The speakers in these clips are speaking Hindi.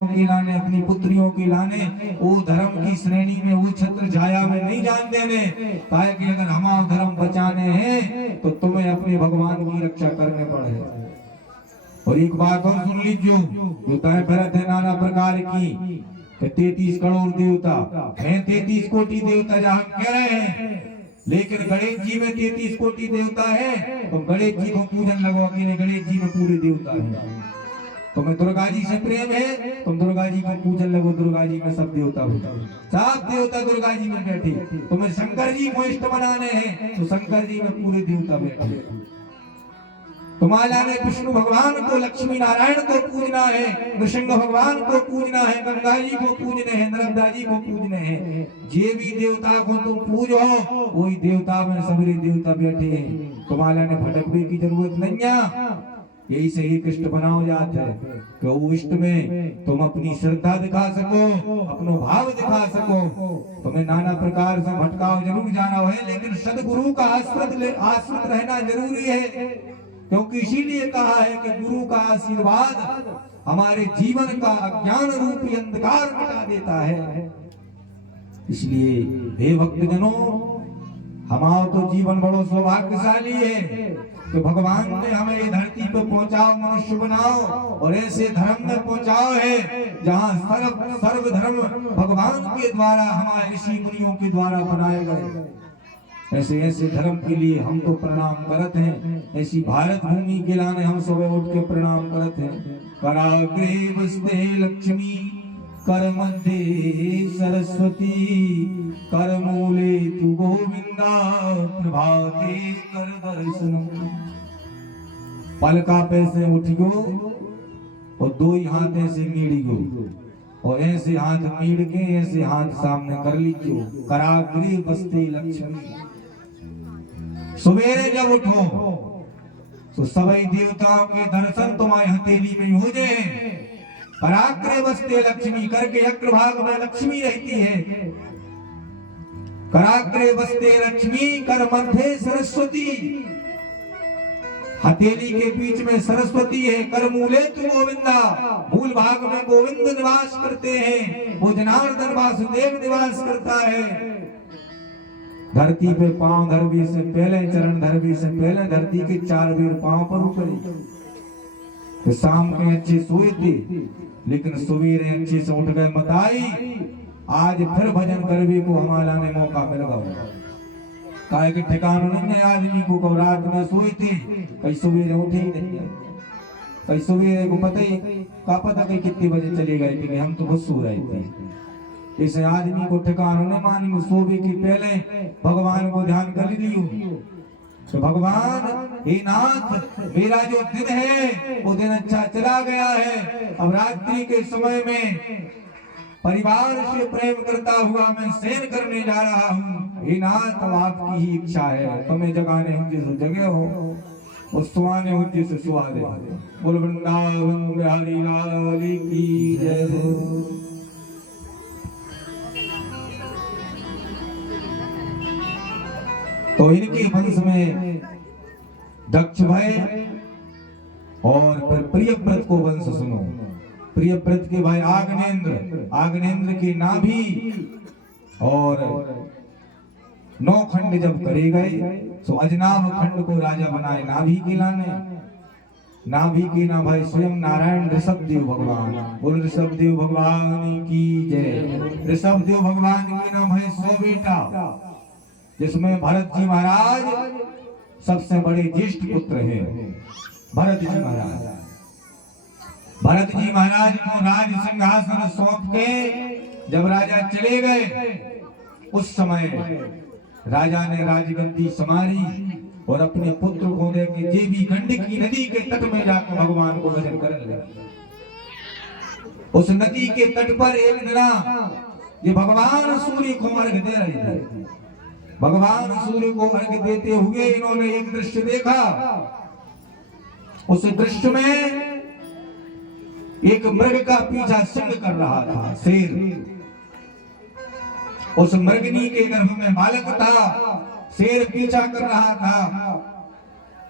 की लाने, अपनी पुत्रियों की लाने, वो धर्म की श्रेणी में, वो छत्र छाया में नहीं जान देने। काहे कि अगर हमारा धर्म बचाने हैं तो तुम्हें अपने भगवान की रक्षा करने पड़े। और एक बात और सुन लीजिए, देवताएं भरत है नाना प्रकार की, 33 करोड़ देवता हैं, 33 कोटि देवता जहाँ कह रहे हैं, लेकिन गणेश जी में 33 कोटि देवता है, तो गणेश जी को पूजन लगो, अकेले गणेश जी में पूरे देवता है। तुम्हें दुर्गा जी से प्रेम है, तुम दुर्गा जी को पूजन लगो, दुर्गा जी में सब देवता हो, सब देवता दुर्गा जी में बैठे। तुम्हें शंकर जी को इष्ट बनाने हैं, तो शंकर जी में पूरे देवता बैठे। तुम्हारा ने विष्णु भगवान को, लक्ष्मी नारायण को पूजना है, नृसिंह भगवान को पूजना है, गंगा जी को पूजने हैं, नर्मदा जी को पूजने हैं। जे भी देवता को तुम पूजो, वही देवता में सबरे देवता बैठे हैं। तुम्हारा ने भटकने की जरूरत नहीं है। यही से एक इष्ट बनाओ जाते हैं कि वो इष्ट में तुम अपनी श्रद्धा दिखा सको, अपनो भाव दिखा सको। तुम्हें नाना प्रकार से भटकाव जरूर जाना है, लेकिन सदगुरु का आश्रित रहना जरूरी है, क्योंकि इसीलिए कहा है कि गुरु का आशीर्वाद हमारे जीवन का अज्ञान रूपी अंधकार मिटा देता है। इसलिए हे भक्तजनों, हमारा तो जीवन बड़ो सौभाग्यशाली है कि भगवान ने हमें ये धरती पे पहुंचाओ, मनुष्य बनाओ, और ऐसे धर्म में पहुंचाओ है जहाँ सर्व धर्म भगवान के द्वारा, हमारे ऋषि मुनियों के द्वारा बनाए गए। ऐसे ऐसे धर्म के लिए हम तो प्रणाम करते हैं। ऐसी भारत भूमि के लाने हम सुबह उठ के प्रणाम करते हैं। कराग्रे बसते लक्ष्मी, कर मध्य सरस्वती, कर मूले तु गोविंदा, प्रभाते कर दर्शनम। पलका पैसे उठियो और दो ही हाथ ऐसे मीड़ियो, और ऐसे हाथ मीड़ के ऐसे हाथ सामने कर लीजिए। कराग्रे बसते लक्ष्मी। सवेरे जब उठो तो सभी देवताओं के दर्शन तुम्हारे हथेली में हो जाए। कराग्रे बसते लक्ष्मी, करके अग्रभाग में लक्ष्मी रहती है। कराग्रे बसते लक्ष्मी, कर मध्य सरस्वती, हथेली के बीच में सरस्वती है। कर मूले तु गोविंदा, मूल भाग में गोविंद निवास करते हैं। वो जनार्दन वासुदेव निवास करता है। धरती पे पांव धरवी से पहले, चरण धरवी से पहले धरती के 4 बेर पांव पर उतरी। तो शाम के अच्छे सोए थे, लेकिन सवेरे अच्छे से उठ गए मताई। आज फिर भजन करवे को हमारा ने मौका मिल गया। काहे के ठिकाना नहीं है आदमी को, कब रात में सोए थे, कई सवेरे उठे ही नहीं है। कई सवेरे को पता ही का पता कहीं कितने बजे चले गए थे, हम तो बस सो रहे थे। इसे आदमी को ठिकाना न मानी, सोवे के पहले भगवान को ध्यान कर लियो। तो भगवान, हे नाथ, मेरा जो दिन है वो दिन अच्छा चला गया है। अब रात्रि के समय में परिवार से प्रेम करता हुआ मैं शयन करने जा रहा हूँ। हे नाथ, अब आपकी ही इच्छा है, तुम्हें जगाने हम जिस जगह हो और सुहाने हो जिस सुहा दे। बोल वृंदावन बिहारी लाल की जय। तो इनके वंश में दक्ष भाई और फिर प्रियव्रत को वंश सुनो। प्रियव्रत के भाई आग्नेन्द्र, आग्नेन्द्र के नाभि और 9 खंड जब करे गए, तो अजनाभ खंड को राजा बनाए नाभि के लाने। नाभि के ना भाई स्वयं नारायण ऋषभदेव भगवान। बोल ऋषभदेव भगवान की जय। ऋषभदेव भगवान के नाम है 100 बेटा, जिसमें भरत जी महाराज सबसे बड़े ज्येष्ठ पुत्र हैं। भरत जी महाराज, भरत जी महाराज को राज सिंहासन सौंप के जब राजा चले गए, उस समय राजा ने राजगद्दी संभाली और अपने पुत्र को देके जेबी गंडकी नदी के तट में जाकर भगवान को भजन करने लगे। उस नदी के तट पर एक दिन ये भगवान सूर्य को अर्घ दे रहे थे। भगवान सूर्य को अर्घ देते हुए इन्होंने एक दृश्य देखा। उस दृश्य में एक मृग का पीछा सिंह कर रहा था, शेर। उस मृगनी के गर्भ में बालक था, शेर पीछा कर रहा था।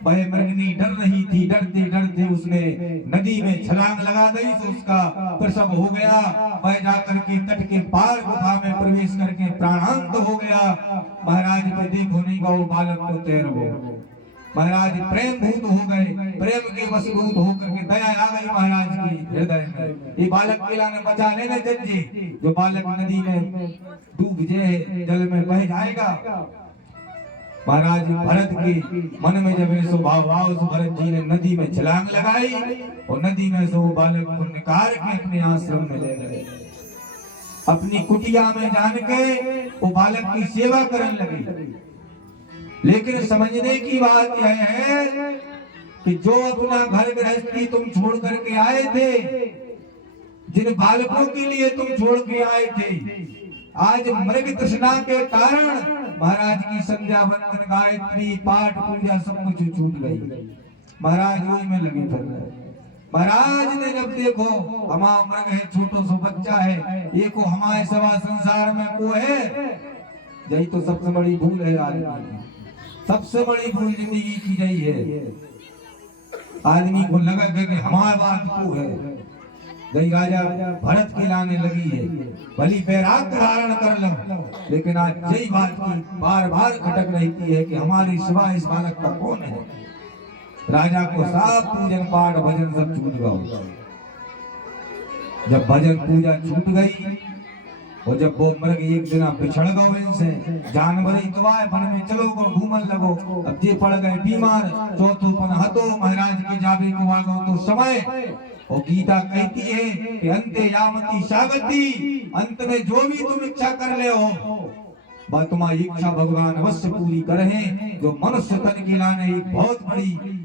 वह मृगनी डर रही थी, डरते डरते उसने नदी में छलांग लगा दी तो उसका प्रसव हो गया। वह जाकर के तट के पार गुफा में प्रवेश करके प्राणांत हो गया। महाराज पे देखो नहीं का वो बालक को तैर हो। महाराज प्रेम भूत हो गए, प्रेम के वशीभूत होकर के दया आ गई महाराज की हृदय में। ये बालक के लाने बचा लेने जज्जी, जो बालक नदी में डूब जाए जल में बह जाएगा। महाराज भरत के मन में जब ऐसो भाव आया, उस भरत जी ने नदी में छलांग लगाई और नदी में से वो बालक को निकाल के अपने आश्रम में ले गए। अपनी कुटिया में जान के वो बालक की सेवा करने लगे। लेकिन समझने की बात यह है कि जो अपना घर गृहस्थी तुम छोड़ करके आए थे, जिन बालकों के लिए तुम छोड़ के आए थे, आज मृग तृष्णा के कारण महाराज की संध्या वंदन गायत्री पाठ पूजा सब कुछ छूट गई। महाराज वही में लगे फिर महाराज ने जब देखो हमारा मृग है, छोटो सो बच्चा है, ये को हमारे सवा संसार में को है, यही तो सबसे बड़ी भूल है आदमी। सबसे बड़ी भूल जिंदगी की यही है, आदमी को लगा कि हमारे बात को है। यही राजा भरत के लाने लगी है, भली बैराग धारण कर लो, लेकिन आज यही बात की बार बार खटक रहती है कि हमारी सिवा इस बालक का कौन है। राजा को सब पूजन पाठ भजन सब छूट गया। जब भजन पूजा छूट गई और जब वो मृग एक दिन बिछड़ गए इनसे, जानवर ही तो आए वन में चलो को घूमन लगो, अब जे पड़ गए बीमार, चौथो पन हतो महाराज के जाबे को आगो तो समय। और गीता कहती है कि अंते यामति शागति, अंत में जो भी तुम इच्छा कर ले हो वह तुम्हारी इच्छा भगवान अवश्य पूरी करे। जो मनुष्य तन के लाने एक बहुत बड़ी